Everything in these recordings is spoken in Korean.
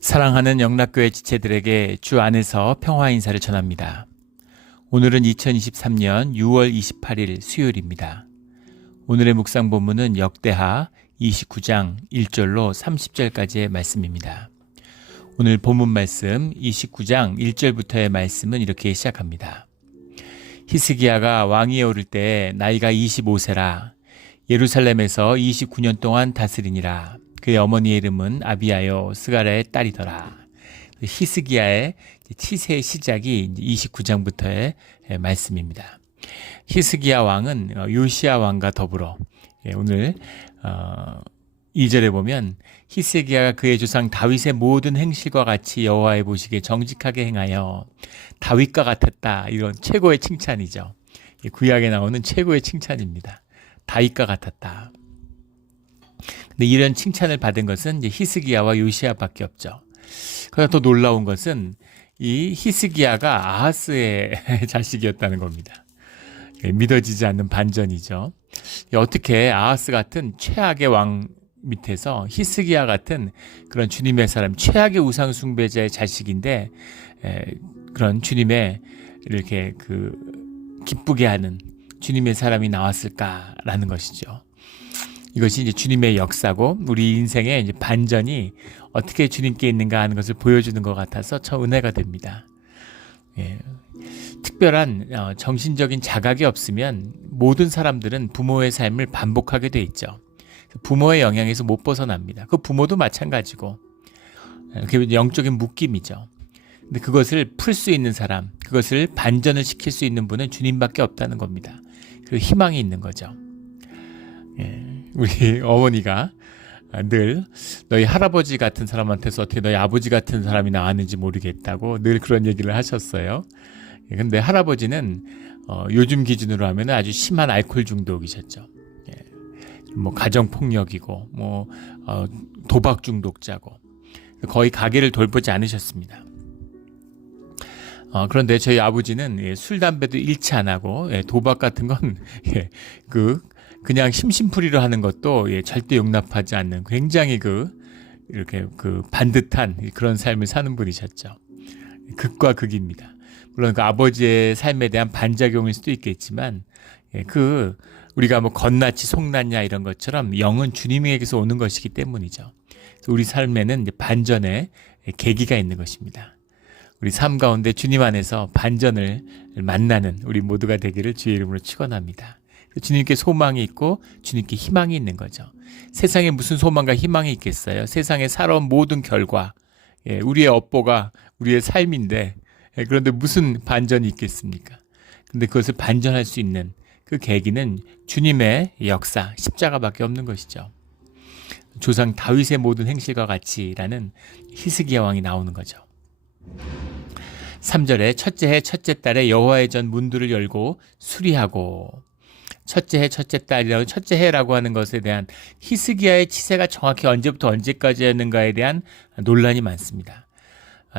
사랑하는 영락교회 지체들에게 주 안에서 평화 인사를 전합니다. 오늘은 2023년 6월 28일 수요일입니다. 오늘의 묵상 본문은 역대하 29장 1절로 30절까지의 말씀입니다. 오늘 본문 말씀 29장 1절부터의 말씀은 이렇게 시작합니다. 히스기야가 왕위에 오를 때 나이가 25세라 예루살렘에서 29년 동안 다스리니라. 그의 어머니의 이름은 아비야요 스가랴의 딸이더라. 히스기야의 치세의 시작이 29장부터의 말씀입니다. 히스기야 왕은 요시야 왕과 더불어 오늘 2절에 보면 히스기야가 그의 조상 다윗의 모든 행실과 같이 여호와의 보시기에 정직하게 행하여 다윗과 같았다. 이런 최고의 칭찬이죠. 구약에 나오는 최고의 칭찬입니다. 다윗과 같았다. 근데 이런 칭찬을 받은 것은 이제 히스기야와 요시야밖에 없죠. 그러나 더 놀라운 것은 이 히스기야가 아하스의 자식이었다는 겁니다. 믿어지지 않는 반전이죠. 어떻게 아하스 같은 최악의 왕 밑에서 히스기야 같은 그런 주님의 사람, 최악의 우상 숭배자의 자식인데 그런 주님의 이렇게 기쁘게 하는 주님의 사람이 나왔을까라는 것이죠. 이것이 이제 주님의 역사고 우리 인생의 이제 반전이 어떻게 주님께 있는가 하는 것을 보여주는 것 같아서 저 은혜가 됩니다. 특별한 정신적인 자각이 없으면 모든 사람들은 부모의 삶을 반복하게 돼 있죠. 부모의 영향에서 못 벗어납니다. 그 부모도 마찬가지고 그게 영적인 묶임이죠. 근데 그것을 풀 수 있는 사람, 그것을 반전을 시킬 수 있는 분은 주님밖에 없다는 겁니다. 그 희망이 있는 거죠. 우리 어머니가 늘 너희 할아버지 같은 사람한테서 어떻게 너희 아버지 같은 사람이 나왔는지 모르겠다고 늘 그런 얘기를 하셨어요. 근데 할아버지는 요즘 기준으로 하면 아주 심한 알코올 중독이셨죠. 뭐 가정폭력이고 뭐 도박 중독자고 거의 가게를 돌보지 않으셨습니다. 그런데 저희 아버지는 술 담배도 일치 안 하고 도박 같은 건 그냥 심심풀이로 하는 것도 절대 용납하지 않는 굉장히 이렇게 반듯한 그런 삶을 사는 분이셨죠. 극과 극입니다. 물론 그 아버지의 삶에 대한 반작용일 수도 있겠지만 우리가 뭐 겉낫이 속낫냐 이런 것처럼 영은 주님에게서 오는 것이기 때문이죠. 우리 삶에는 이제 반전의 계기가 있는 것입니다. 우리 삶 가운데 주님 안에서 반전을 만나는 우리 모두가 되기를 주의 이름으로 축원합니다. 주님께 소망이 있고 주님께 희망이 있는 거죠. 세상에 무슨 소망과 희망이 있겠어요? 세상에 살아온 모든 결과, 우리의 업보가 우리의 삶인데 그런데 무슨 반전이 있겠습니까? 근데 그것을 반전할 수 있는 그 계기는 주님의 역사, 십자가밖에 없는 것이죠. 조상 다윗의 모든 행실과 같이라는 히스기야 왕이 나오는 거죠. 3절에 첫째 해 첫째 달에 여호와의 전 문들을 열고 수리하고 첫째 해 첫째 달이라고 첫째 해라고 하는 것에 대한 히스기야의 치세가 정확히 언제부터 언제까지였는가에 대한 논란이 많습니다.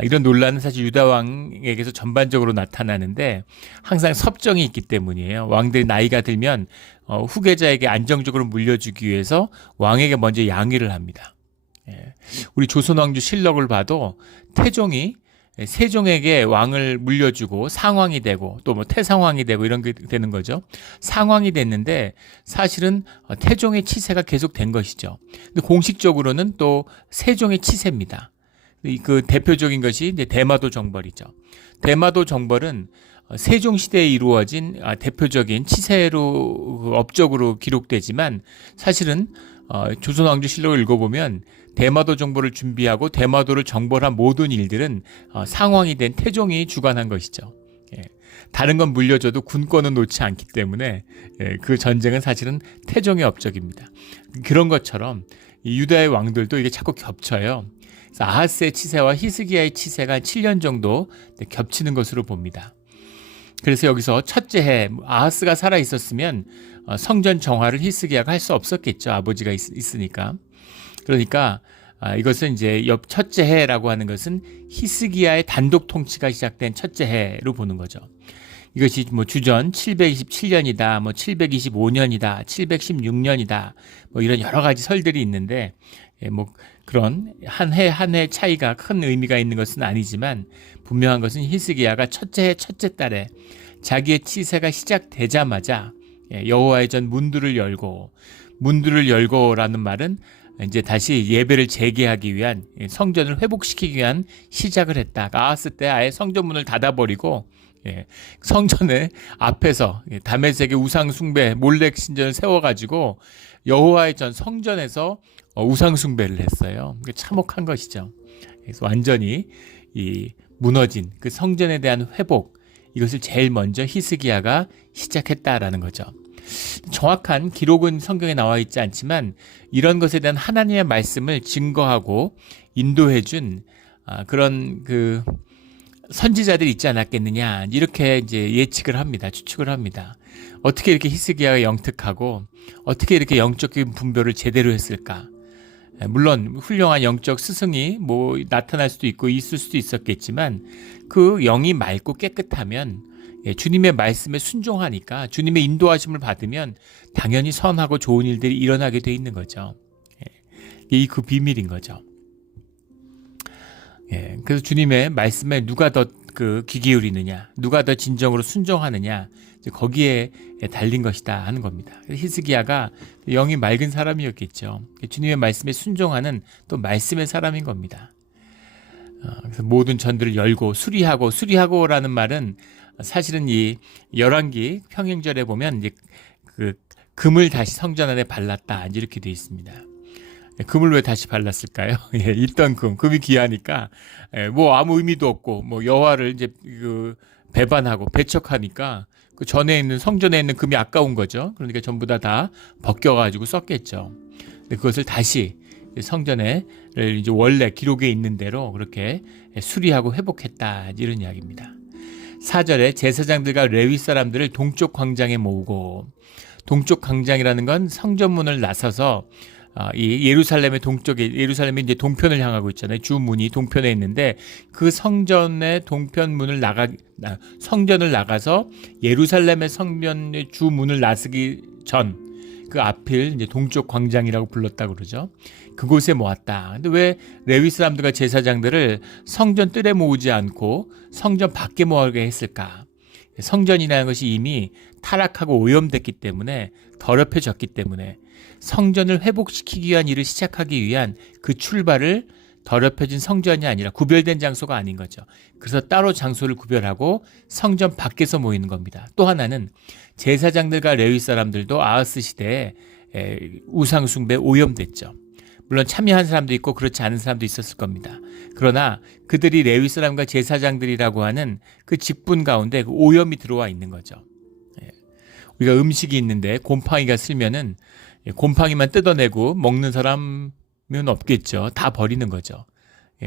이런 논란은 사실 유다 왕에게서 전반적으로 나타나는데 항상 섭정이 있기 때문이에요. 왕들이 나이가 들면 후계자에게 안정적으로 물려주기 위해서 왕에게 먼저 양위를 합니다. 우리 조선왕조 실록을 봐도 태종이 세종에게 왕을 물려주고 상왕이 되고 또 뭐 태상왕이 되고 이런 게 되는 거죠. 상왕이 됐는데 사실은 태종의 치세가 계속 된 것이죠. 근데 공식적으로는 또 세종의 치세입니다. 그 대표적인 것이 이제 대마도 정벌이죠. 대마도 정벌은 세종 시대에 이루어진 대표적인 치세로 업적으로 기록되지만 사실은 조선왕조 실록을 읽어보면 대마도 정벌을 준비하고 대마도를 정벌한 모든 일들은 상왕이 된 태종이 주관한 것이죠. 다른 건 물려줘도 군권은 놓지 않기 때문에 그 전쟁은 사실은 태종의 업적입니다. 그런 것처럼 유다의 왕들도 이게 자꾸 겹쳐요. 그래서 아하스의 치세와 히스기야의 치세가 7년 정도 겹치는 것으로 봅니다. 그래서 여기서 첫째 해 아하스가 살아 있었으면 성전 정화를 히스기야가 할 수 없었겠죠. 아버지가 있으니까. 그러니까 이것은 이제 첫째 해라고 하는 것은 히스기야의 단독 통치가 시작된 첫째 해로 보는 거죠. 이것이 뭐 주전 727년이다, 뭐 725년이다, 716년이다, 뭐 이런 여러 가지 설들이 있는데, 그런 한 해 한 해 차이가 큰 의미가 있는 것은 아니지만 분명한 것은 히스기야가 첫째 해 첫째 달에 자기의 치세가 시작되자마자 여호와의 전 문들을 열고라는 말은 이제 다시 예배를 재개하기 위한, 성전을 회복시키기 위한 시작을 했다. 아하스 때 아예 성전문을 닫아버리고 성전의 앞에서 다메섹의 우상 숭배 몰렉 신전을 세워가지고 여호와의 전 성전에서 우상 숭배를 했어요. 참혹한 것이죠. 그래서 완전히 이 무너진 그 성전에 대한 회복, 이것을 제일 먼저 히스기야가 시작했다라는 거죠. 정확한 기록은 성경에 나와 있지 않지만 이런 것에 대한 하나님의 말씀을 증거하고 인도해준 그런 그 선지자들이 있지 않았겠느냐, 이렇게 이제 예측을 합니다. 추측을 합니다. 어떻게 이렇게 히스기야가 영특하고 어떻게 이렇게 영적인 분별을 제대로 했을까? 물론 훌륭한 영적 스승이 뭐 나타날 수도 있고 있을 수도 있었겠지만 그 영이 맑고 깨끗하면, 주님의 말씀에 순종하니까, 주님의 인도하심을 받으면 당연히 선하고 좋은 일들이 일어나게 돼 있는 거죠. 이 그 비밀인 거죠. 그래서 주님의 말씀에 누가 더 귀 기울이느냐, 누가 더 진정으로 순종하느냐, 거기에 달린 것이다 하는 겁니다. 히스기야가 영이 맑은 사람이었겠죠. 주님의 말씀에 순종하는 또 말씀의 사람인 겁니다. 그래서 모든 전들을 열고 수리하고라는 말은 사실은 이 열왕기 평행절에 보면 이제 그 금을 다시 성전 안에 발랐다, 이렇게 되어 있습니다. 금을 왜 다시 발랐을까요? 있던 금이 귀하니까 뭐 아무 의미도 없고 뭐 여호와를 이제 배반하고 배척하니까 그 전에 있는 성전에 있는 금이 아까운 거죠. 그러니까 전부 다 벗겨가지고 썼겠죠. 근데 그것을 다시 성전에 이제 원래 기록에 있는 대로 그렇게 수리하고 회복했다, 이런 이야기입니다. 4절에 제사장들과 레위 사람들을 동쪽 광장에 모으고, 동쪽 광장이라는 건 성전문을 나서서 이 예루살렘의 동쪽에, 예루살렘이 이제 동편을 향하고 있잖아요. 주문이 동편에 있는데 그 성전의 동편문을 성전을 나가서 예루살렘의 성전의 주문을 나서기 전 그 앞을 이제 동쪽 광장이라고 불렀다고 그러죠. 그곳에 모았다. 근데 왜 레위 사람들과 제사장들을 성전 뜰에 모으지 않고 성전 밖에 모으게 했을까? 성전이라는 것이 이미 타락하고 오염됐기 때문에, 더럽혀졌기 때문에 성전을 회복시키기 위한 일을 시작하기 위한 그 출발을 더럽혀진 성전이 아니라 구별된 장소가 아닌 거죠. 그래서 따로 장소를 구별하고 성전 밖에서 모이는 겁니다. 또 하나는 제사장들과 레위 사람들도 아하스 시대에 우상 숭배에 오염됐죠. 물론 참여한 사람도 있고 그렇지 않은 사람도 있었을 겁니다. 그러나 그들이 레위 사람과 제사장들이라고 하는 그 직분 가운데 그 오염이 들어와 있는 거죠. 우리가 음식이 있는데 곰팡이가 슬면은 곰팡이만 뜯어내고 먹는 사람은 없겠죠. 다 버리는 거죠.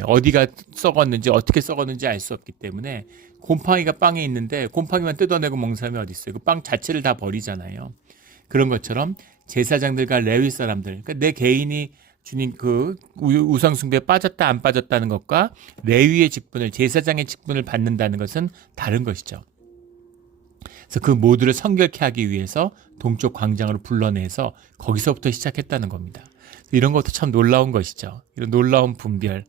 어디가 썩었는지 어떻게 썩었는지 알 수 없기 때문에 곰팡이가 빵에 있는데 곰팡이만 뜯어내고 먹는 사람이 어디 있어요. 그 빵 자체를 다 버리잖아요. 그런 것처럼 제사장들과 레위 사람들, 그러니까 내 개인이 주님 그 우상 숭배에 빠졌다 안 빠졌다는 것과 레위의 직분을, 제사장의 직분을 받는다는 것은 다른 것이죠. 그래서 그 모두를 성결케 하기 위해서 동쪽 광장으로 불러내서 거기서부터 시작했다는 겁니다. 이런 것도 참 놀라운 것이죠. 이런 놀라운 분별,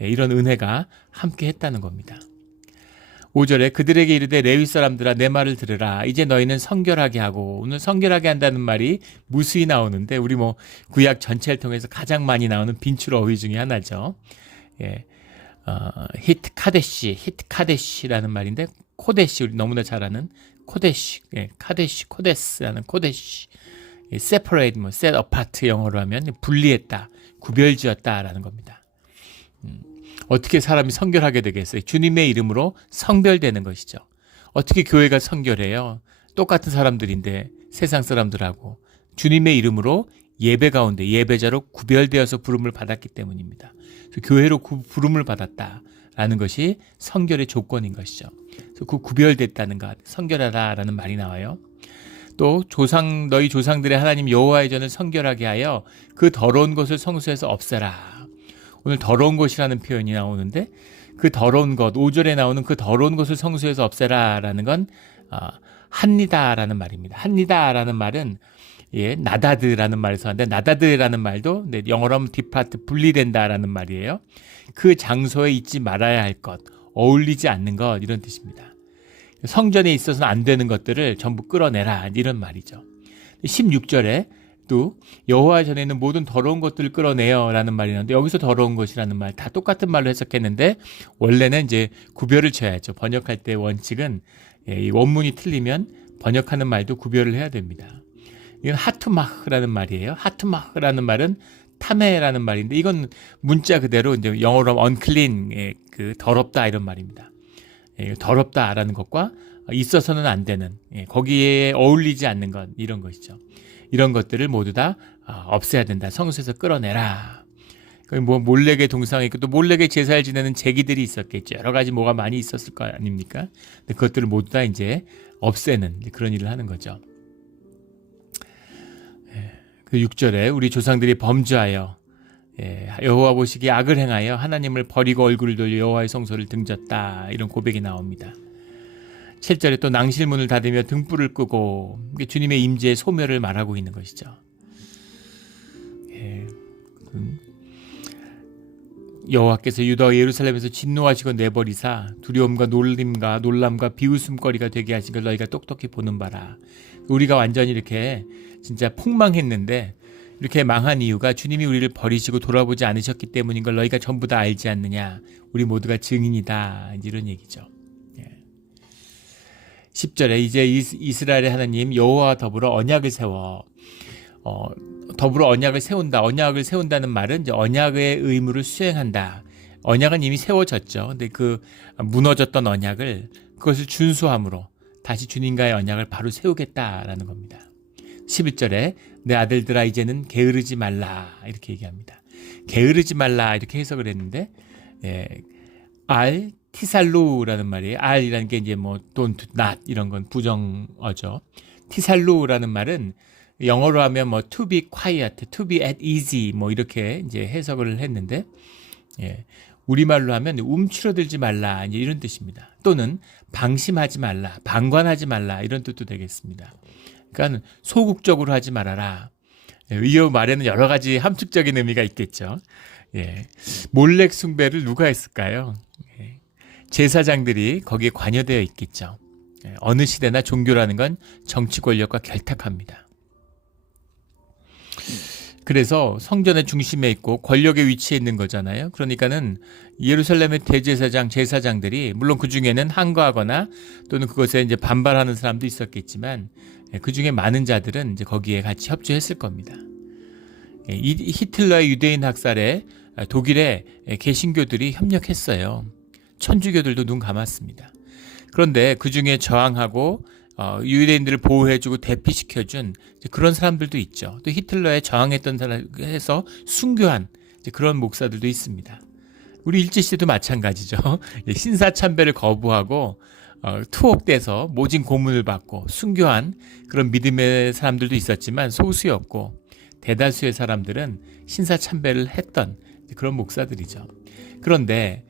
이런 은혜가 함께 했다는 겁니다. 5절에 그들에게 이르되 레위 사람들아 내 말을 들으라. 이제 너희는 성결하게 하고, 오늘 성결하게 한다는 말이 무수히 나오는데 우리 뭐 구약 전체를 통해서 가장 많이 나오는 빈출 어휘 중에 하나죠. 히트 카데시라는 말인데, 코데시, 우리 너무나 잘 아는 코데시, 카데시, 코데스라는 코데시, separate, set apart 영어로 하면 분리했다, 구별지었다라는 겁니다. 어떻게 사람이 성결하게 되겠어요? 주님의 이름으로 성별되는 것이죠. 어떻게 교회가 성결해요? 똑같은 사람들인데, 세상 사람들하고 주님의 이름으로 예배 가운데 예배자로 구별되어서 부름을 받았기 때문입니다. 교회로 부름을 받았다라는 것이 성결의 조건인 것이죠. 그래서 그 구별됐다는 것, 성결하다라는 말이 나와요. 또 너희 조상들의 하나님 여호와의 전을 성결하게 하여 그 더러운 것을 성소에서 없애라. 오늘 더러운 것이라는 표현이 나오는데, 그 더러운 것, 5절에 나오는 그 더러운 것을 성소에서 없애라라는 건 합니다라는 말입니다. 합니다라는 말은 나다드라는 말에서 하는데, 나다드라는 말도 영어로 하면 depart, 분리된다라는 말이에요. 그 장소에 있지 말아야 할 것, 어울리지 않는 것, 이런 뜻입니다. 성전에 있어서는 안 되는 것들을 전부 끌어내라, 이런 말이죠. 16절에 또 여호와 전에 있는 모든 더러운 것들을 끌어내요 라는 말이 나오는데, 여기서 더러운 것이라는 말 다 똑같은 말로 해석했는데, 원래는 이제 구별을 쳐야죠. 번역할 때 원칙은 이 원문이 틀리면 번역하는 말도 구별을 해야 됩니다. 이건 하투마흐라는 말이에요. 하투마흐라는 말은 타메라는 말인데, 이건 문자 그대로 이제 영어로 하면 unclean, 그 더럽다 이런 말입니다. 더럽다라는 것과 있어서는 안 되는, 거기에 어울리지 않는 것, 이런 것이죠. 이런 것들을 모두 다 없애야 된다. 성소에서 끌어내라. 뭐 몰래게 동상이 있고 또 몰래게 제사를 지내는 제기들이 있었겠죠. 여러 가지 뭐가 많이 있었을 거 아닙니까? 근데 그것들을 모두 다 이제 없애는 그런 일을 하는 거죠. 그 6절에 우리 조상들이 범죄하여 여호와 보시기에 악을 행하여 하나님을 버리고 얼굴을 돌려 여호와의 성소를 등졌다, 이런 고백이 나옵니다. 7절에 또 낭실문을 닫으며 등불을 끄고, 주님의 임재의 소멸을 말하고 있는 것이죠. 여호와께서 유다와 예루살렘에서 진노하시고 내버리사 두려움과 놀람과 비웃음거리가 되게 하신 걸 너희가 똑똑히 보는 바라. 우리가 완전히 이렇게 진짜 폭망했는데, 이렇게 망한 이유가 주님이 우리를 버리시고 돌아보지 않으셨기 때문인 걸 너희가 전부 다 알지 않느냐. 우리 모두가 증인이다, 이런 얘기죠. 10절에 이제 이스라엘의 하나님 여호와와 더불어 언약을 세워, 더불어 언약을 세운다. 언약을 세운다는 말은 이제 언약의 의무를 수행한다. 언약은 이미 세워졌죠. 근데 그 무너졌던 언약을, 그것을 준수함으로 다시 주님과의 언약을 바로 세우겠다라는 겁니다. 11절에 내 아들들아 이제는 게으르지 말라, 이렇게 얘기합니다. 게으르지 말라 이렇게 해석을 했는데, 알 티살루라는 말이에요. 알이라는 게 이제 뭐 don't, not 이런 건 부정어죠. 티살루라는 말은 영어로 하면 뭐 to be quiet, to be at easy 뭐 이렇게 이제 해석을 했는데, 우리말로 하면 움츠러들지 말라, 이제 이런 뜻입니다. 또는 방심하지 말라, 방관하지 말라, 이런 뜻도 되겠습니다. 그러니까 소극적으로 하지 말아라. 이 말에는 여러 가지 함축적인 의미가 있겠죠. 몰래 숭배를 누가 했을까요? 제사장들이 거기에 관여되어 있겠죠. 어느 시대나 종교라는 건 정치 권력과 결탁합니다. 그래서 성전의 중심에 있고 권력의 위치에 있는 거잖아요. 그러니까는 예루살렘의 대제사장, 제사장들이, 물론 그 중에는 항거하거나 또는 그것에 이제 반발하는 사람도 있었겠지만, 그 중에 많은 자들은 이제 거기에 같이 협조했을 겁니다. 이 히틀러의 유대인 학살에 독일의 개신교들이 협력했어요. 천주교들도 눈 감았습니다. 그런데 그 중에 저항하고 유대인들을 보호해주고 대피시켜준 그런 사람들도 있죠. 또 히틀러에 저항했던 사람에서 순교한 그런 목사들도 있습니다. 우리 일제시대도 마찬가지죠. 신사참배를 거부하고 투옥돼서 모진 고문을 받고 순교한 그런 믿음의 사람들도 있었지만 소수였고, 대다수의 사람들은 신사참배를 했던 그런 목사들이죠. 그런데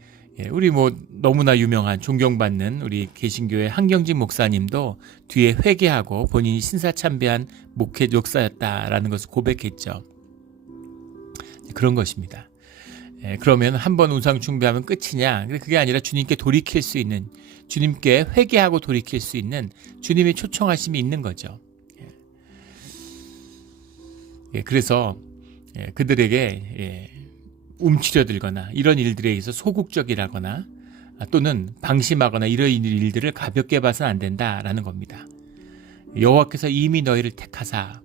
우리 뭐 너무나 유명한 존경받는 우리 개신교의 한경직 목사님도 뒤에 회개하고 본인이 신사참배한 목회 목사였다라는 것을 고백했죠. 그런 것입니다. 그러면 한번 우상 숭배하면 끝이냐? 그게 아니라 주님께 돌이킬 수 있는, 주님께 회개하고 돌이킬 수 있는 주님의 초청하심이 있는 거죠. 그래서 그들에게 움츠려들거나 이런 일들에 의해서 소극적이라거나 또는 방심하거나 이런 일들을 가볍게 봐서는 안 된다라는 겁니다. 여호와께서 이미 너희를 택하사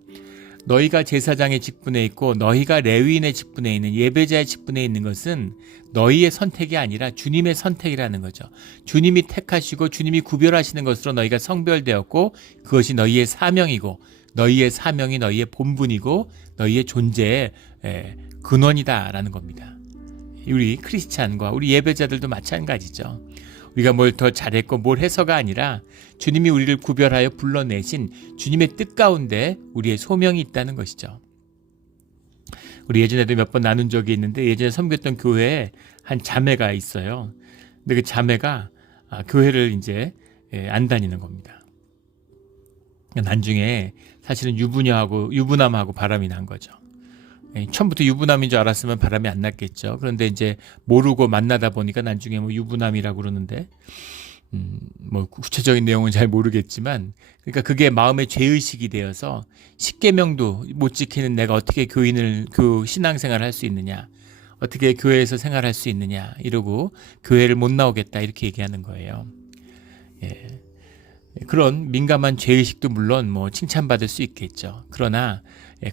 너희가 제사장의 직분에 있고 너희가 레위인의 직분에 있는, 예배자의 직분에 있는 것은 너희의 선택이 아니라 주님의 선택이라는 거죠. 주님이 택하시고 주님이 구별하시는 것으로 너희가 성별되었고, 그것이 너희의 사명이고, 너희의 사명이 너희의 본분이고 너희의 존재의 근원이다라는 겁니다. 우리 크리스찬과 우리 예배자들도 마찬가지죠. 우리가 뭘 더 잘했고 뭘 해서가 아니라 주님이 우리를 구별하여 불러내신 주님의 뜻 가운데 우리의 소명이 있다는 것이죠. 우리 예전에도 몇 번 나눈 적이 있는데, 예전에 섬겼던 교회에 한 자매가 있어요. 근데 그 자매가 교회를 이제 안 다니는 겁니다. 나중에 사실은 유부남하고 바람이 난 거죠. 처음부터 유부남인 줄 알았으면 바람이 안 났겠죠. 그런데 이제 모르고 만나다 보니까 나중에 뭐 유부남이라고 그러는데, 뭐 구체적인 내용은 잘 모르겠지만, 그러니까 그게 마음의 죄의식이 되어서 십계명도 못 지키는 내가 어떻게 신앙생활을 할 수 있느냐, 어떻게 교회에서 생활할 수 있느냐 이러고 교회를 못 나오겠다 이렇게 얘기하는 거예요. 예. 그런 민감한 죄의식도 물론 뭐 칭찬받을 수 있겠죠. 그러나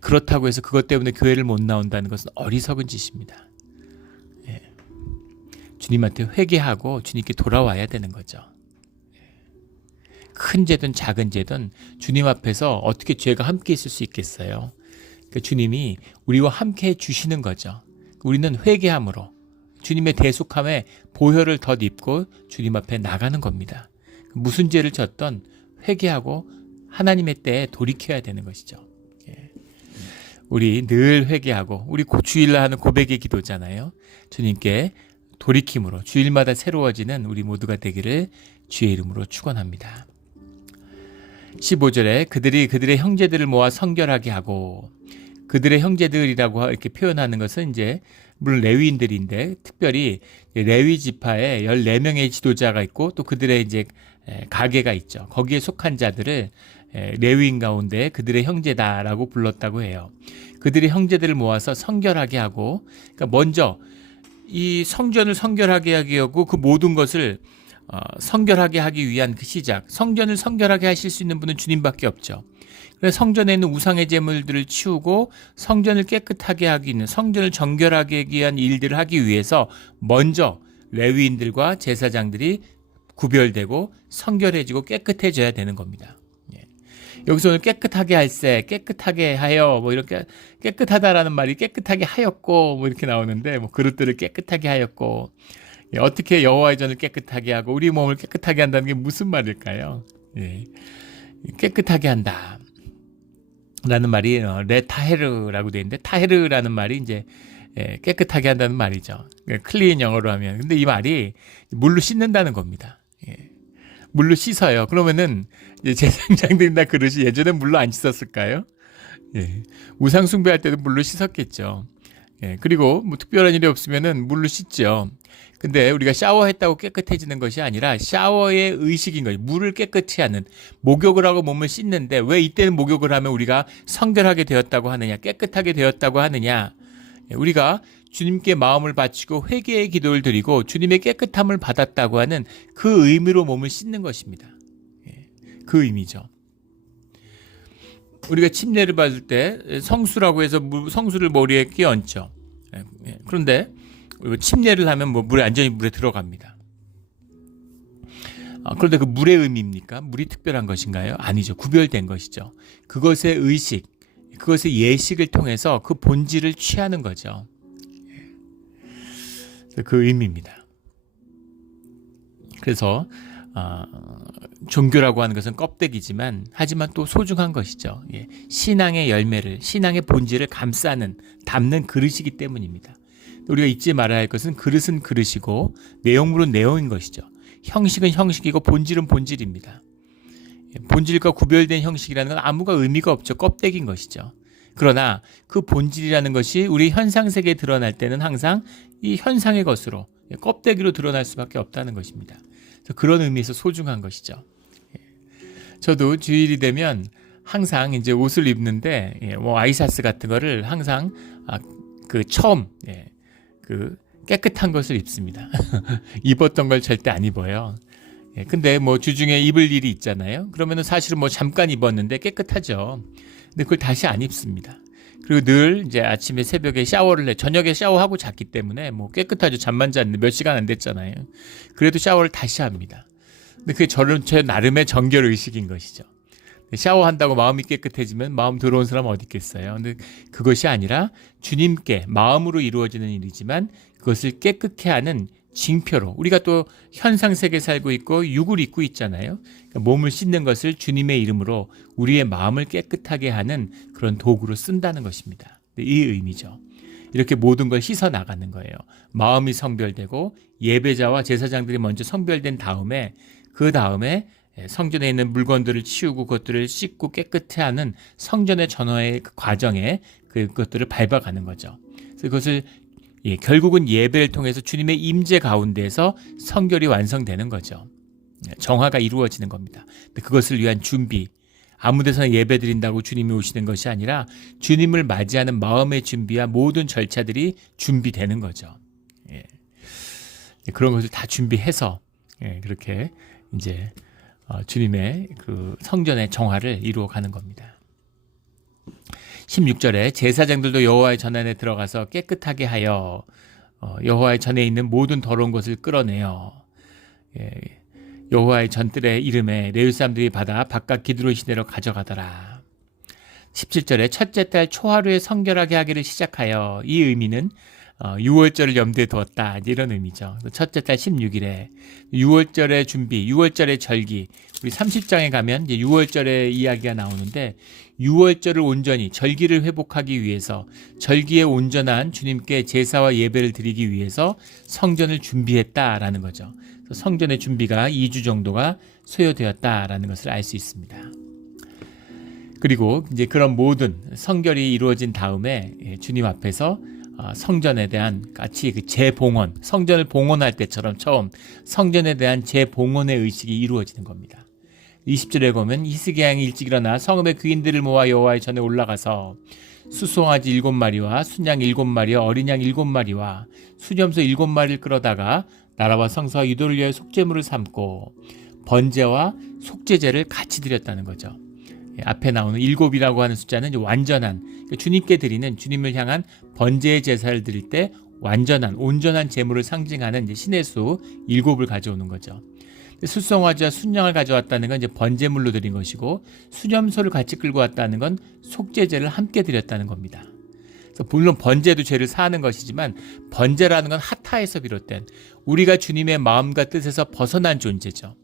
그렇다고 해서 그것 때문에 교회를 못 나온다는 것은 어리석은 짓입니다. 주님한테 회개하고 주님께 돌아와야 되는 거죠. 큰 죄든 작은 죄든 주님 앞에서 어떻게 죄가 함께 있을 수 있겠어요. 그러니까 주님이 우리와 함께 해주시는 거죠. 우리는 회개함으로 주님의 대속함에 보혈을 덧입고 주님 앞에 나가는 겁니다. 무슨 죄를 졌던 회개하고 하나님의 때에 돌이켜야 되는 것이죠. 우리 늘 회개하고 우리 주일날 하는 고백의 기도잖아요. 주님께 돌이킴으로 주일마다 새로워지는 우리 모두가 되기를 주의 이름으로 축원합니다. 15절에 그들의 형제들을 모아 성결하게 하고, 그들의 형제들이라고 이렇게 표현하는 것은 이제 물론 레위인들인데, 특별히 레위 지파에 14명의 지도자가 있고 또 그들의 이제 가계가 있죠. 거기에 속한 자들을 레위인 가운데 그들의 형제다라고 불렀다고 해요. 그들의 형제들을 모아서 성결하게 하고, 그러니까 먼저 이 성전을 성결하게 하게 하고 그 모든 것을 성결하게 하기 위한 그 시작, 성전을 성결하게 하실 수 있는 분은 주님밖에 없죠. 그래서 성전에 있는 우상의 제물들을 치우고 성전을 깨끗하게 하기 위한, 성전을 정결하게 하기 위한 일들을 하기 위해서 먼저 레위인들과 제사장들이 구별되고 성결해지고 깨끗해져야 되는 겁니다. 여기서 오늘 깨끗하게 할세, 깨끗하게 하여, 뭐 이렇게 깨끗하다라는 말이 깨끗하게 하였고 뭐 이렇게 나오는데, 뭐 그릇들을 깨끗하게 하였고, 어떻게 여호와의 전을 깨끗하게 하고 우리 몸을 깨끗하게 한다는 게 무슨 말일까요? 깨끗하게 한다 라는 말이 레타헤르라고 되어 있는데, 타헤르라는 말이 이제 깨끗하게 한다는 말이죠. 클린 영어로 하면. 근데 이 말이 물로 씻는다는 겁니다. 물로 씻어요. 그러면은 제사장들이나 그릇이 예전에 물로 안 씻었을까요? 우상 숭배할 때도 물로 씻었겠죠. 그리고 뭐 특별한 일이 없으면은 물로 씻죠. 근데 우리가 샤워했다고 깨끗해지는 것이 아니라 샤워의 의식인 거예요. 물을 깨끗이 하는, 목욕을 하고 몸을 씻는데 왜 이때는 목욕을 하면 우리가 성결하게 되었다고 하느냐, 깨끗하게 되었다고 하느냐. 우리가 주님께 마음을 바치고 회개의 기도를 드리고 주님의 깨끗함을 받았다고 하는 그 의미로 몸을 씻는 것입니다. 그 의미죠. 우리가 침례를 받을 때 성수라고 해서 성수를 머리에 끼얹죠. 그런데 침례를 하면 완전히 물에 들어갑니다. 그런데 그 물의 의미입니까? 물이 특별한 것인가요? 아니죠. 구별된 것이죠. 그것의 의식, 그것의 예식을 통해서 그 본질을 취하는 거죠. 그 의미입니다. 그래서 종교라고 하는 것은 껍데기지만 하지만 또 소중한 것이죠. 신앙의 열매를, 신앙의 본질을 담는 그릇이기 때문입니다. 우리가 잊지 말아야 할 것은 그릇은 그릇이고 내용물은 내용인 것이죠. 형식은 형식이고 본질은 본질입니다. 본질과 구별된 형식이라는 건 아무가 의미가 없죠. 껍데기인 것이죠. 그러나 그 본질이라는 것이 우리 현상세계에 드러날 때는 항상 이 현상의 것으로, 껍데기로 드러날 수밖에 없다는 것입니다. 그래서 그런 의미에서 소중한 것이죠. 저도 주일이 되면 항상 이제 옷을 입는데 뭐 아이사스 같은 거를 항상 처음 깨끗한 것을 입습니다. 입었던 걸 절대 안 입어요. 근데 뭐 주중에 입을 일이 있잖아요. 그러면은 사실은 뭐 잠깐 입었는데 깨끗하죠. 근데 그걸 다시 안 입습니다. 그리고 늘 이제 아침에 새벽에 샤워를 저녁에 샤워하고 잤기 때문에 뭐 깨끗하죠. 잠만 잤는데 몇 시간 안 됐잖아요. 그래도 샤워를 다시 합니다. 근데 그게 제 나름의 정결 의식인 것이죠. 샤워한다고 마음이 깨끗해지면 마음 더러운 사람 어디 있겠어요. 근데 그것이 아니라 주님께 마음으로 이루어지는 일이지만 그것을 깨끗게 하는 징표로, 우리가 또 현상세계에 살고 있고 육을 입고 있잖아요. 그러니까 몸을 씻는 것을 주님의 이름으로 우리의 마음을 깨끗하게 하는 그런 도구로 쓴다는 것입니다. 이 의미죠. 이렇게 모든 걸 씻어 나가는 거예요. 마음이 성별되고 예배자와 제사장들이 먼저 성별된 다음에 그 다음에 성전에 있는 물건들을 치우고 그것들을 씻고 깨끗해 하는 성전의 전화의 그 과정에 그것들을 밟아가는 거죠. 그래서 그것을 결국은 예배를 통해서 주님의 임재 가운데에서 성결이 완성되는 거죠. 정화가 이루어지는 겁니다. 그것을 위한 준비, 아무 데서나 예배 드린다고 주님이 오시는 것이 아니라 주님을 맞이하는 마음의 준비와 모든 절차들이 준비되는 거죠. 그런 것을 다 준비해서 그렇게 이제 주님의 그 성전의 정화를 이루어가는 겁니다. 16절에 제사장들도 여호와의 전 안에 들어가서 깨끗하게 하여 여호와의 전에 있는 모든 더러운 것을 끌어내어 여호와의 전뜰의 이름에 레위 사람들이 받아 바깥 기드론 시내로 가져가더라. 17절에 첫째 달 초하루에 성결하게 하기를 시작하여, 이 의미는 6월절을 염두에 두었다, 이런 의미죠. 첫째 달 16일에 6월절의 준비, 6월절의 절기, 우리 30장에 가면 이제 6월절의 이야기가 나오는데, 6월절을 온전히 절기를 회복하기 위해서, 절기에 온전한 주님께 제사와 예배를 드리기 위해서 성전을 준비했다라는 거죠. 성전의 준비가 2주 정도가 소요되었다라는 것을 알 수 있습니다. 그리고 이제 그런 모든 성결이 이루어진 다음에 주님 앞에서 성전에 대한 같이 그 재봉헌, 성전을 봉헌할 때처럼 처음 성전에 대한 재봉헌의 의식이 이루어지는 겁니다. 20절에 보면 히스기야 왕이 일찍 일어나 성읍의 귀인들을 모아 여호와의 전에 올라가서 수송아지 7마리와 순양 7마리와 어린 양 7마리와 수염소 7마리를 끌어다가 나라와 성소와 유도를 위하여 속죄물을 삼고 번제와 속죄제를 같이 드렸다는 거죠. 앞에 나오는 7이라고 하는 숫자는 이제 완전한, 주님께 드리는, 주님을 향한 번제의 제사를 드릴 때 완전한, 온전한 제물을 상징하는 이제 신의 수 7을 가져오는 거죠. 수송아지와 순양을 가져왔다는 건 이제 번제물로 드린 것이고, 수염소를 같이 끌고 왔다는 건 속죄제를 함께 드렸다는 겁니다. 물론 번제도 죄를 사하는 것이지만, 번제라는 건 하타에서 비롯된 우리가 주님의 마음과 뜻에서 벗어난 존재죠.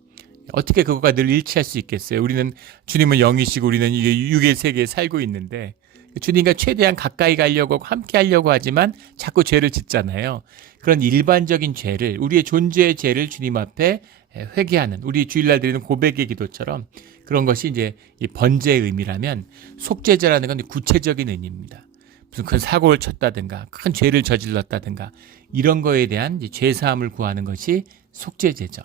어떻게 그거가 늘 일치할 수 있겠어요? 우리는 주님은 영이시고 우리는 이게 육의 세계에 살고 있는데, 주님과 최대한 가까이 가려고 하고 함께 하려고 하지만 자꾸 죄를 짓잖아요. 그런 일반적인 죄를, 우리의 존재의 죄를 주님 앞에 회개하는, 우리 주일날 드리는 고백의 기도처럼 그런 것이 이제 이 번제의 의미라면, 속죄제라는 건 구체적인 의미입니다. 무슨 큰 사고를 쳤다든가 큰 죄를 저질렀다든가 이런 거에 대한 죄 사함을 구하는 것이 속죄제죠.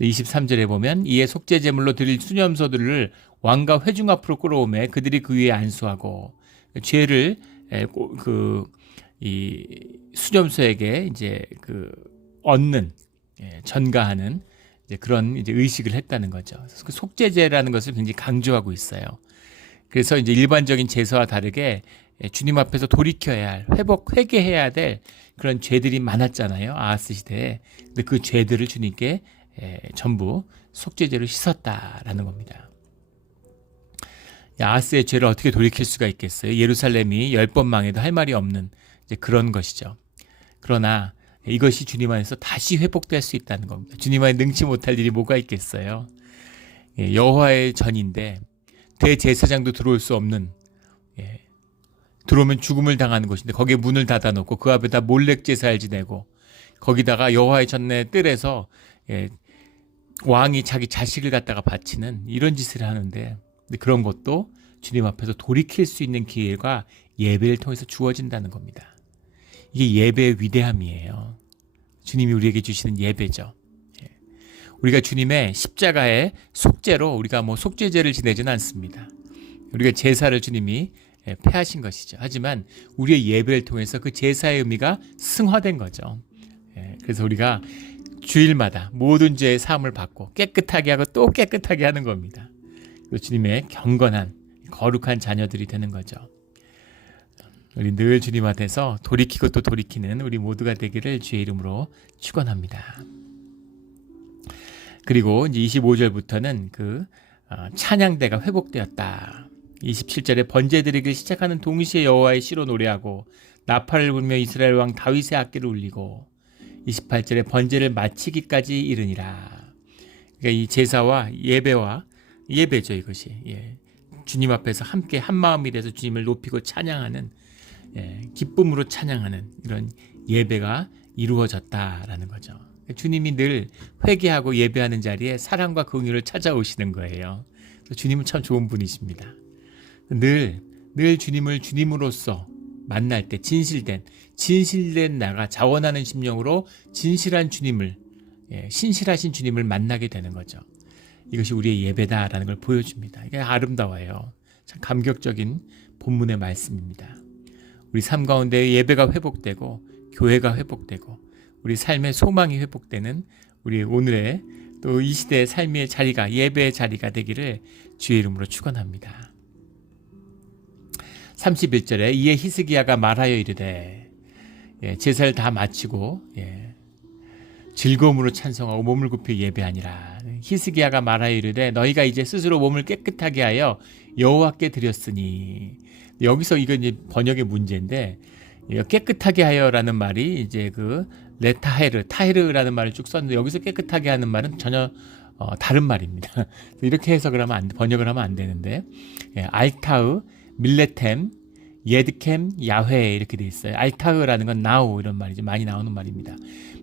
23절에 보면, 이에 속죄제물로 드릴 수염소들을 왕과 회중 앞으로 끌어오매 그들이 그 위에 안수하고, 죄를 이 수염소에게 이제 얻는, 전가하는 이제 그런 이제 의식을 했다는 거죠. 그래서 그 속죄제라는 것을 굉장히 강조하고 있어요. 그래서 이제 일반적인 제사와 다르게 주님 앞에서 돌이켜야 할, 회개해야 될 그런 죄들이 많았잖아요, 아하스 시대에. 근데 그 죄들을 주님께 전부 속죄제로 씻었다라는 겁니다. 아하스의 죄를 어떻게 돌이킬 수가 있겠어요? 예루살렘이 10번 망해도 할 말이 없는 이제 그런 것이죠. 그러나 이것이 주님 안에서 다시 회복될 수 있다는 겁니다. 주님 안에 능치 못할 일이 뭐가 있겠어요? 여호와의 전인데 대제사장도 들어올 수 없는, 들어오면 죽음을 당하는 곳인데 거기에 문을 닫아놓고 그 앞에다 몰렉 제사를 지내고, 거기다가 여호와의 전내 뜰에서 왕이 자기 자식을 갖다가 바치는 이런 짓을 하는데, 그런 것도 주님 앞에서 돌이킬 수 있는 기회가 예배를 통해서 주어진다는 겁니다. 이게 예배의 위대함이에요. 주님이 우리에게 주시는 예배죠. 우리가 주님의 십자가의 속죄로 우리가 속죄제를 지내지는 않습니다. 우리가 제사를 주님이 폐하신 것이죠. 하지만 우리의 예배를 통해서 그 제사의 의미가 승화된 거죠. 그래서 우리가 주일마다 모든 죄의 사함을 받고 깨끗하게 하고 또 깨끗하게 하는 겁니다. 주님의 경건한 거룩한 자녀들이 되는 거죠. 우리 늘 주님 앞에서 돌이키고 또 돌이키는 우리 모두가 되기를 주의 이름으로 축원합니다. 그리고 이제 25절부터는 찬양대가 회복되었다. 27절에 번제 드리기를 시작하는 동시에 여호와의 시로 노래하고 나팔을 불며 이스라엘 왕 다윗의 악기를 울리고, 28절에 번제를 마치기까지 이르니라. 그러니까 이 제사와 예배죠, 이것이. 주님 앞에서 함께 한 마음이 돼서 주님을 높이고 찬양하는, 기쁨으로 찬양하는 이런 예배가 이루어졌다라는 거죠. 주님이 늘 회개하고 예배하는 자리에 사랑과 긍휼을 찾아오시는 거예요. 주님은 참 좋은 분이십니다. 늘 주님을 주님으로서 만날 때 진실된 나가 자원하는 심령으로 진실한 주님을, 신실하신 주님을 만나게 되는 거죠. 이것이 우리의 예배다라는 걸 보여줍니다. 이게 아름다워요. 참 감격적인 본문의 말씀입니다. 우리 삶 가운데 예배가 회복되고 교회가 회복되고 우리 삶의 소망이 회복되는 우리 오늘의 또 이 시대의 삶의 자리가 예배의 자리가 되기를 주의 이름으로 축원합니다. 31절에 이에 히스기야가 말하여 이르되, 제사를 다 마치고 즐거움으로 찬송하고 몸을 굽혀 예배하니라. 히스기야가 말하여 이르되 너희가 이제 스스로 몸을 깨끗하게 하여 여호와께 드렸으니. 여기서 이건 이제 번역의 문제인데, 깨끗하게 하여라는 말이 이제 그 타헤르라는 말을 쭉 썼는데, 여기서 깨끗하게 하는 말은 전혀 다른 말입니다. 이렇게 해석을 하면 번역을 하면 안 되는데, 알타흐, 밀레템, 예드캠, 야훼 이렇게 돼 있어요. 알타흐라는 건 now 이런 말이죠. 많이 나오는 말입니다.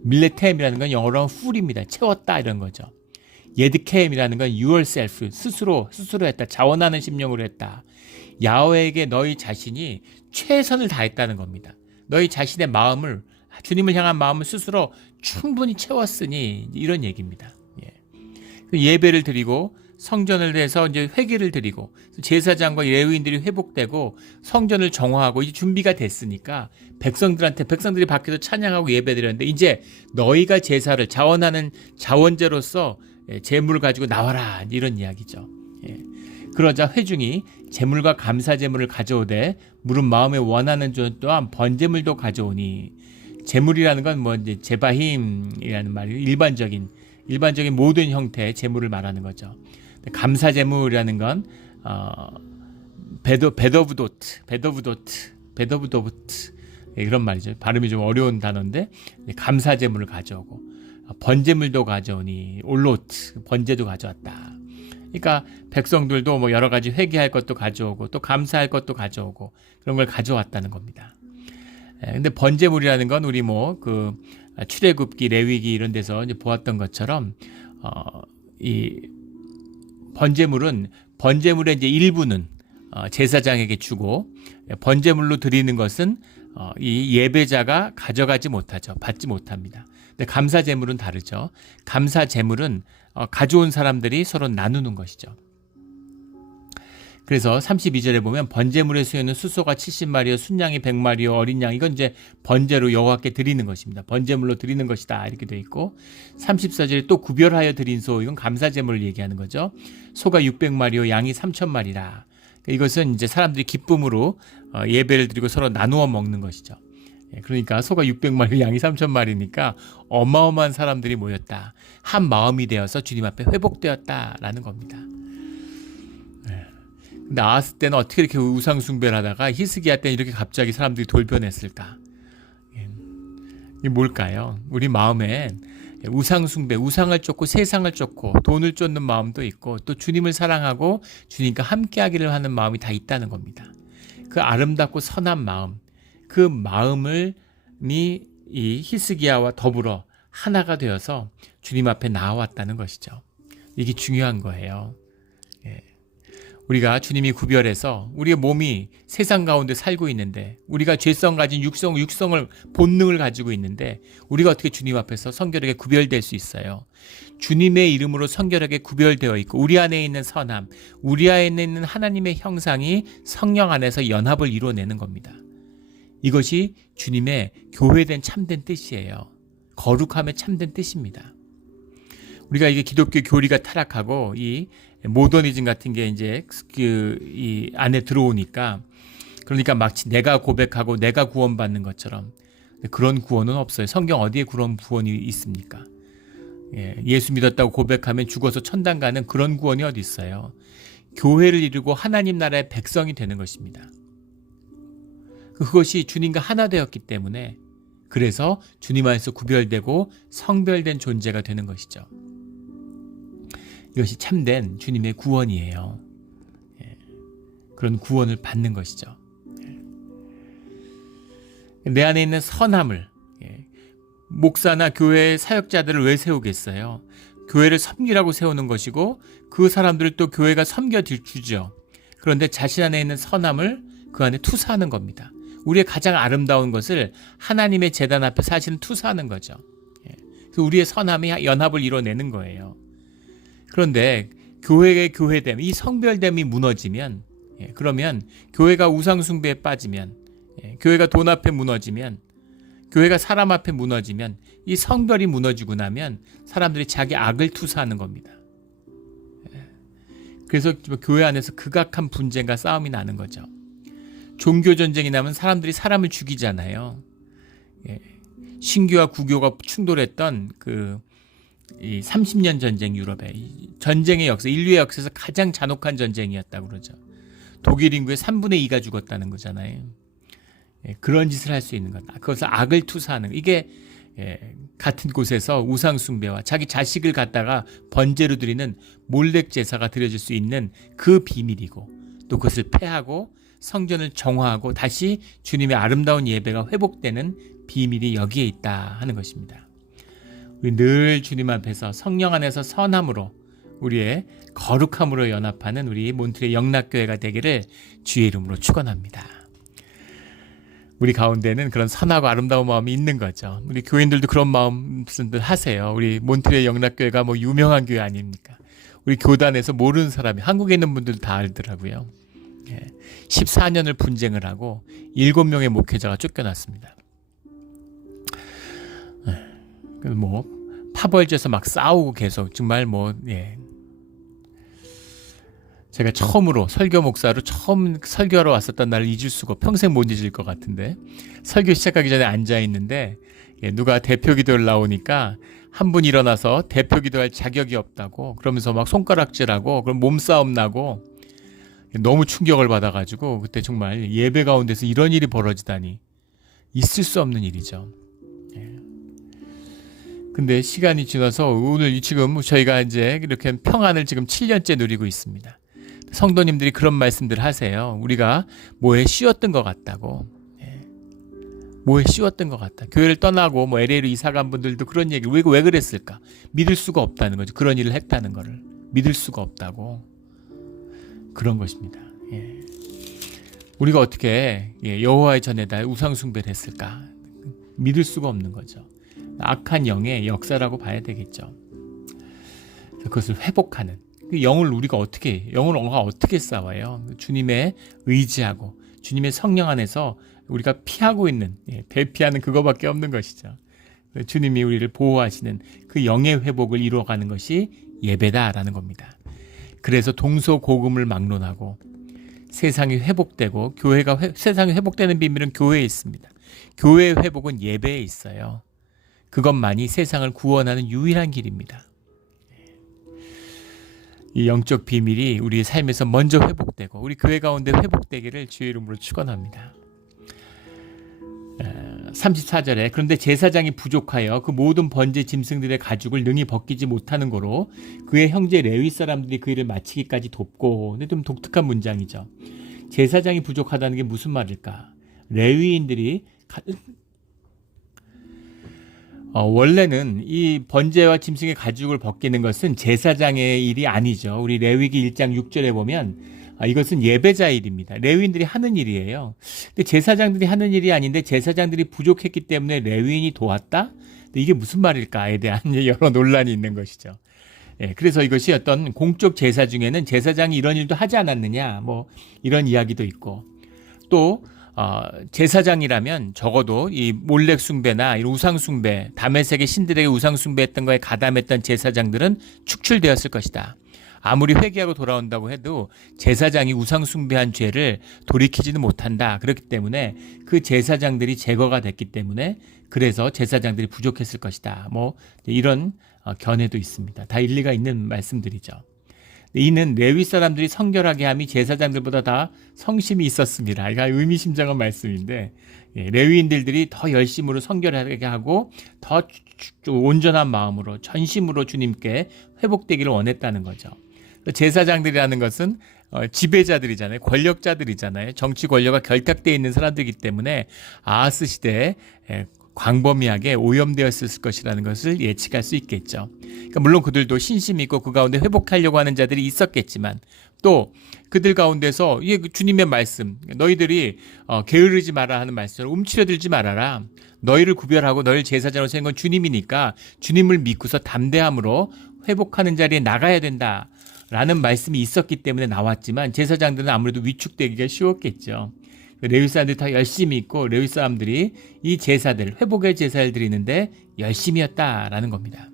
밀레템이라는 건 영어로 full입니다. 채웠다 이런 거죠. 예드캠이라는 건 yourself, 스스로 했다. 자원하는 심령으로 했다. 야훼에게 너희 자신이 최선을 다했다는 겁니다. 너희 자신의 마음을, 주님을 향한 마음을 스스로 충분히 채웠으니, 이런 얘기입니다. 예배를 드리고 성전을 내서 이제 회개를 드리고 제사장과 레위인들이 회복되고 성전을 정화하고 이제 준비가 됐으니까 백성들이 밖에서 찬양하고 예배드렸는데, 이제 너희가 제사를 자원하는 자원제로서 제물을 가지고 나와라, 이런 이야기죠. 그러자 회중이 제물과 감사 제물을 가져오되 물은 마음에 원하는 것 또한 번제물도 가져오니. 제물이라는 건 뭐 이제 제바힘이라는 말이 일반적인 모든 형태의 제물을 말하는 거죠. 감사 제물이라는 건 베더브도트 이런 말이죠. 발음이 좀 어려운 단어인데, 감사 제물을 가져오고 번제물도 가져오니 올로트, 번제도 가져왔다. 그러니까 백성들도 뭐 여러 가지 회개할 것도 가져오고 또 감사할 것도 가져오고 그런 걸 가져왔다는 겁니다. 근데 번제물이라는 건 우리 뭐 그 출애굽기, 레위기 이런 데서 이제 보았던 것처럼 이 번제물의 이제 일부는 제사장에게 주고, 번제물로 드리는 것은 이 예배자가 가져가지 못하죠. 받지 못합니다. 근데 감사 제물은 다르죠. 감사 제물은 가져온 사람들이 서로 나누는 것이죠. 그래서 32절에 보면 번제물의 수요는 숫소가 70마리요 순양이 100마리요 어린 양, 이건 이제 번제로 여호와께 드리는 것입니다. 번제물로 드리는 것이다, 이렇게 되어 있고, 34절에 또 구별하여 드린 소, 이건 감사제물을 얘기하는 거죠. 소가 600마리요 양이 3000마리라. 이것은 이제 사람들이 기쁨으로 예배를 드리고 서로 나누어 먹는 것이죠. 그러니까 소가 600마리, 양이 3000마리니까 어마어마한 사람들이 모였다. 한 마음이 되어서 주님 앞에 회복되었다라는 겁니다. 나았을 때는 어떻게 이렇게 우상 숭배를 하다가 히스기야 때는 이렇게 갑자기 사람들이 돌변했을까? 이게 뭘까요? 우리 마음에 우상 숭배, 우상을 쫓고 세상을 쫓고 돈을 쫓는 마음도 있고, 또 주님을 사랑하고 주님과 함께하기를 하는 마음이 다 있다는 겁니다. 그 아름답고 선한 마음, 그 마음을 이 히스기야와 더불어 하나가 되어서 주님 앞에 나아왔다는 것이죠. 이게 중요한 거예요. 우리가 주님이 구별해서 우리의 몸이 세상 가운데 살고 있는데, 우리가 죄성 가진 육성을 본능을 가지고 있는데, 우리가 어떻게 주님 앞에서 성결하게 구별될 수 있어요? 주님의 이름으로 성결하게 구별되어 있고, 우리 안에 있는 선함, 우리 안에 있는 하나님의 형상이 성령 안에서 연합을 이루어내는 겁니다. 이것이 주님의 교회된 참된 뜻이에요. 거룩함의 참된 뜻입니다. 우리가 이게 기독교 교리가 타락하고 이 모더니즘 같은 게 이제 이 안에 들어오니까, 그러니까 마치 내가 고백하고 내가 구원받는 것처럼, 그런 구원은 없어요. 성경 어디에 그런 구원이 있습니까? 예수 믿었다고 고백하면 죽어서 천당 가는 그런 구원이 어디 있어요? 교회를 이루고 하나님 나라의 백성이 되는 것입니다. 그것이 주님과 하나 되었기 때문에, 그래서 주님 안에서 구별되고 성별된 존재가 되는 것이죠. 이것이 참된 주님의 구원이에요. 그런 구원을 받는 것이죠. 내 안에 있는 선함을, 목사나 교회 사역자들을 왜 세우겠어요? 교회를 섬기라고 세우는 것이고 그 사람들을 또 교회가 섬겨주죠. 그런데 자신 안에 있는 선함을 그 안에 투사하는 겁니다. 우리의 가장 아름다운 것을 하나님의 제단 앞에 사실은 투사하는 거죠. 그래서 우리의 선함이 연합을 이뤄내는 거예요. 그런데 교회의 교회됨, 이 성별됨이 무너지면, 그러면 교회가 우상숭배에 빠지면, 교회가 돈 앞에 무너지면, 교회가 사람 앞에 무너지면, 이 성별이 무너지고 나면 사람들이 자기 악을 투사하는 겁니다. 그래서 교회 안에서 극악한 분쟁과 싸움이 나는 거죠. 종교 전쟁이 나면 사람들이 사람을 죽이잖아요. 신교와 구교가 충돌했던 이 30년 전쟁, 유럽의 전쟁의 역사, 인류의 역사에서 가장 잔혹한 전쟁이었다고 그러죠. 독일 인구의 3분의 2가 죽었다는 거잖아요. 그런 짓을 할 수 있는 것, 그것을 악을 투사하는 것. 이게 같은 곳에서 우상 숭배와 자기 자식을 갖다가 번제로 드리는 몰렉 제사가 드려질 수 있는 그 비밀이고, 또 그것을 패하고 성전을 정화하고 다시 주님의 아름다운 예배가 회복되는 비밀이 여기에 있다 하는 것입니다. 우리 늘 주님 앞에서 성령 안에서 선함으로 우리의 거룩함으로 연합하는 우리 몬트레 영락교회가 되기를 주의 이름으로 축원합니다. 우리 가운데는 그런 선하고 아름다운 마음이 있는 거죠. 우리 교인들도 그런 마음들 하세요. 우리 몬트레 영락교회가 뭐 유명한 교회 아닙니까? 우리 교단에서 모르는 사람이, 한국에 있는 분들 다 알더라고요. 14년을 분쟁을 하고 7명의 목회자가 쫓겨났습니다. 뭐 파벌져서 막 싸우고 계속 정말 제가 처음으로 설교 목사로 처음 설교하러 왔었던 날을 잊을 수가, 평생 못 잊을 것 같은데, 설교 시작하기 전에 앉아 있는데 누가 대표 기도를 나오니까 한 분 일어나서 대표 기도할 자격이 없다고 그러면서 막 손가락질하고 그럼 몸싸움 나고 너무 충격을 받아가지고 그때 정말 예배 가운데서 이런 일이 벌어지다니 있을 수 없는 일이죠. 근데 시간이 지나서 오늘 지금 저희가 이제 이렇게 평안을 지금 7년째 누리고 있습니다. 성도님들이 그런 말씀들 하세요. 우리가 뭐에 씌웠던 것 같다고. 뭐에 씌웠던 것 같다. 교회를 떠나고 LA로 이사간 분들도 그런 얘기, 왜 그랬을까? 믿을 수가 없다는 거죠. 그런 일을 했다는 거를 믿을 수가 없다고. 그런 것입니다. 우리가 어떻게 여호와의 전에다 우상숭배를 했을까? 믿을 수가 없는 거죠. 악한 영의 역사라고 봐야 되겠죠. 그것을 회복하는, 영을 우리가 어떻게 싸워요? 주님의 의지하고 주님의 성령 안에서 우리가 피하고 있는, 대피하는 그거밖에 없는 것이죠. 주님이 우리를 보호하시는 그 영의 회복을 이루어가는 것이 예배다라는 겁니다. 그래서 동서고금을 막론하고 세상이 회복되고 세상이 회복되는 비밀은 교회에 있습니다. 교회의 회복은 예배에 있어요. 그것만이 세상을 구원하는 유일한 길입니다. 이 영적 비밀이 우리의 삶에서 먼저 회복되고 우리 교회 가운데 회복되기를 주의 이름으로 축원합니다. 34절에 그런데 제사장이 부족하여 그 모든 번제 짐승들의 가죽을 능히 벗기지 못하는 고로 그의 형제 레위 사람들이 그 일을 마치기까지 돕고. 근데 좀 독특한 문장이죠. 제사장이 부족하다는 게 무슨 말일까? 레위인들이 원래는 이 번제와 짐승의 가죽을 벗기는 것은 제사장의 일이 아니죠. 우리 레위기 1장 6절에 보면 이것은 예배자 일입니다. 레위인들이 하는 일이에요. 근데 제사장들이 하는 일이 아닌데 제사장들이 부족했기 때문에 레위인이 도왔다? 이게 무슨 말일까에 대한 여러 논란이 있는 것이죠. 그래서 이것이 어떤 공적 제사 중에는 제사장이 이런 일도 하지 않았느냐, 이런 이야기도 있고, 또 제사장이라면 적어도 이 몰렉 숭배나 우상 숭배, 다메섹의 신들에게 우상 숭배했던 거에 가담했던 제사장들은 축출되었을 것이다. 아무리 회개하고 돌아온다고 해도 제사장이 우상 숭배한 죄를 돌이키지는 못한다. 그렇기 때문에 그 제사장들이 제거가 됐기 때문에 그래서 제사장들이 부족했을 것이다. 이런 견해도 있습니다. 다 일리가 있는 말씀들이죠. 이는 레위 사람들이 성결하게 함이 제사장들보다 다 성심이 있었습니다. 이거 의미심장한 말씀인데, 레위인들이 더 열심으로 성결하게 하고 더 온전한 마음으로 전심으로 주님께 회복되기를 원했다는 거죠. 제사장들이라는 것은 지배자들이잖아요. 권력자들이잖아요. 정치 권력과 결탁되어 있는 사람들이기 때문에 아하스 시대에 광범위하게 오염되었을 것이라는 것을 예측할 수 있겠죠. 그러니까 물론 그들도 신심이 있고 그 가운데 회복하려고 하는 자들이 있었겠지만 또 그들 가운데서 주님의 말씀, 너희들이 게으르지 마라 하는 말씀을 움츠려들지 말아라. 너희를 구별하고 너희를 제사장으로 세운 건 주님이니까 주님을 믿고서 담대함으로 회복하는 자리에 나가야 된다라는 말씀이 있었기 때문에 나왔지만 제사장들은 아무래도 위축되기가 쉬웠겠죠. 레위 사람들이 다 열심히 있고 레위 사람들이 이 제사들, 회복의 제사를 드리는데 열심이었다라는 겁니다.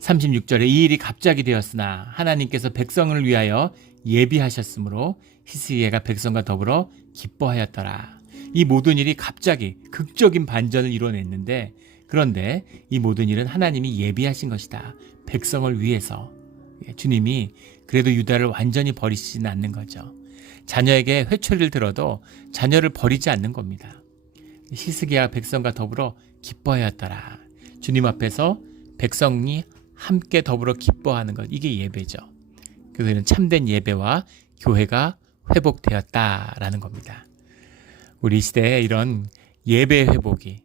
36절에 이 일이 갑자기 되었으나 하나님께서 백성을 위하여 예비하셨으므로 히스기야가 백성과 더불어 기뻐하였더라. 이 모든 일이 갑자기 극적인 반전을 이뤄냈는데 그런데 이 모든 일은 하나님이 예비하신 것이다. 백성을 위해서. 주님이 그래도 유다를 완전히 버리시지는 않는 거죠. 자녀에게 회초리를 들어도 자녀를 버리지 않는 겁니다. 히스기야 백성과 더불어 기뻐하였더라. 주님 앞에서 백성이 함께 더불어 기뻐하는 것, 이게 예배죠. 그래서 참된 예배와 교회가 회복되었다라는 겁니다. 우리 시대에 이런 예배 회복이,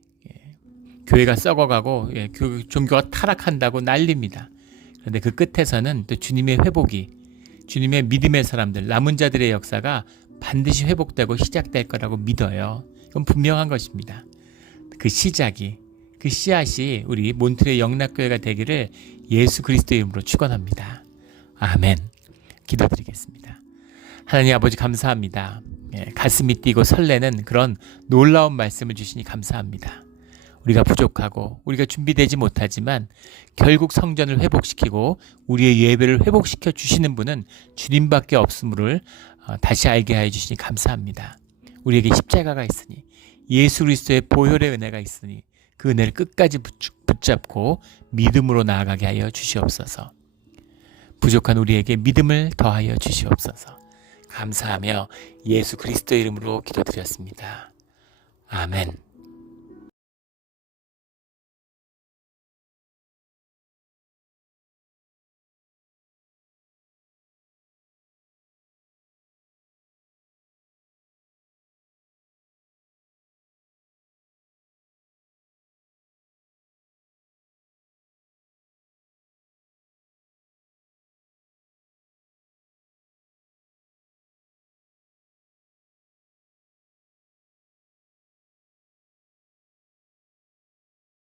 교회가 썩어가고 종교가 타락한다고 난립니다. 그런데 그 끝에서는 또 주님의 회복이, 주님의 믿음의 사람들, 남은 자들의 역사가 반드시 회복되고 시작될 거라고 믿어요. 그건 분명한 것입니다. 그 시작이, 그 씨앗이 우리 몬트레 영락교회가 되기를 예수 그리스도의 이름으로 축원합니다. 아멘. 기도드리겠습니다. 하나님 아버지 감사합니다. 가슴이 뛰고 설레는 그런 놀라운 말씀을 주시니 감사합니다. 우리가 부족하고 우리가 준비되지 못하지만 결국 성전을 회복시키고 우리의 예배를 회복시켜 주시는 분은 주님밖에 없음을 다시 알게 하여 주시니 감사합니다. 우리에게 십자가가 있으니 예수 그리스도의 보혈의 은혜가 있으니 그 은혜를 끝까지 붙잡고 믿음으로 나아가게 하여 주시옵소서. 부족한 우리에게 믿음을 더하여 주시옵소서. 감사하며 예수 그리스도의 이름으로 기도드렸습니다. 아멘.